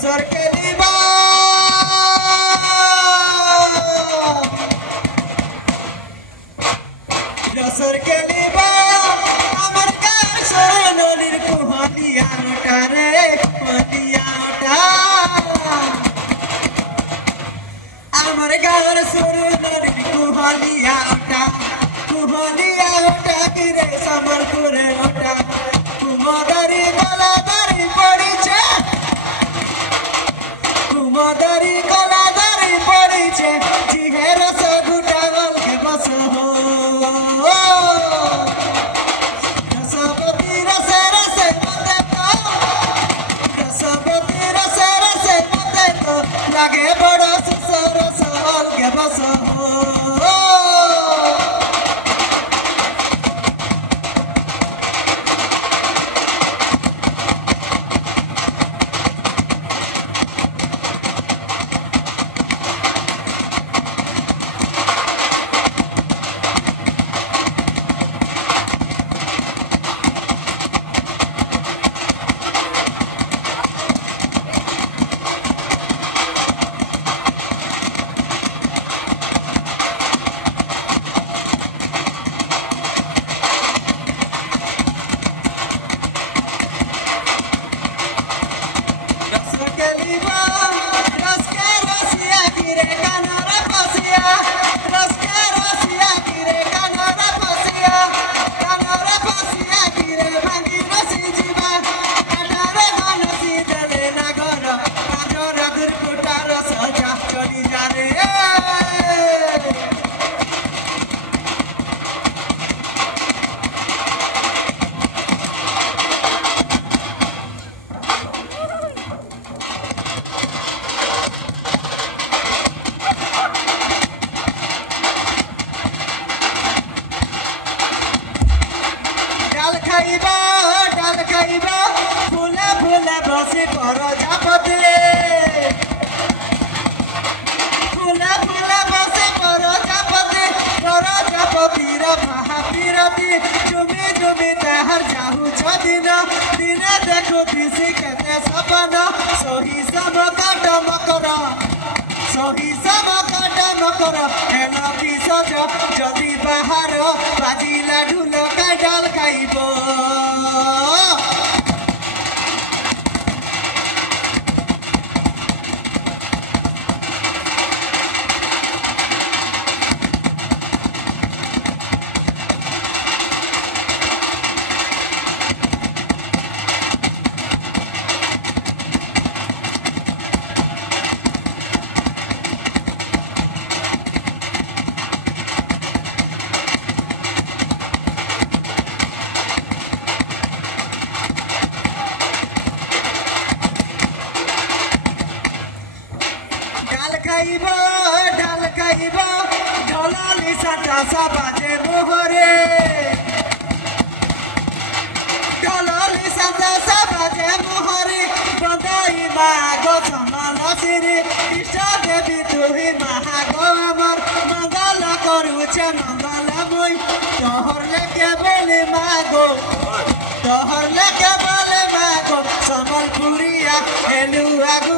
Sir Keliba Sir Keliba Amar kar sonolir kuhaniya tare kuhaniya ta Amar kar sonolir kuhaniya ta kire samarpure ta kumadari maladari padiche Kumadari maladari padiche jihera sa gutagal ke bas ho Rasapati rase rase mate to lage bada susara sal ke bas ho Dal khaiba phula phula base Prajapati phula phula base Prajapati ra mahapirati jumi jumi tahar jahu chadina dina dekho disi kete sapana sohi samakata makara ela bisaja jodi bahar bajila dhula ka dal khaibo Dal khaiba dholali sata sabaje mohore dholali sata sabaje mohore bandai mago samala siri Krishna devi tuhi mahago amar mangala koruche mangala moi tohor leke bele mago Samalpuriya elu agu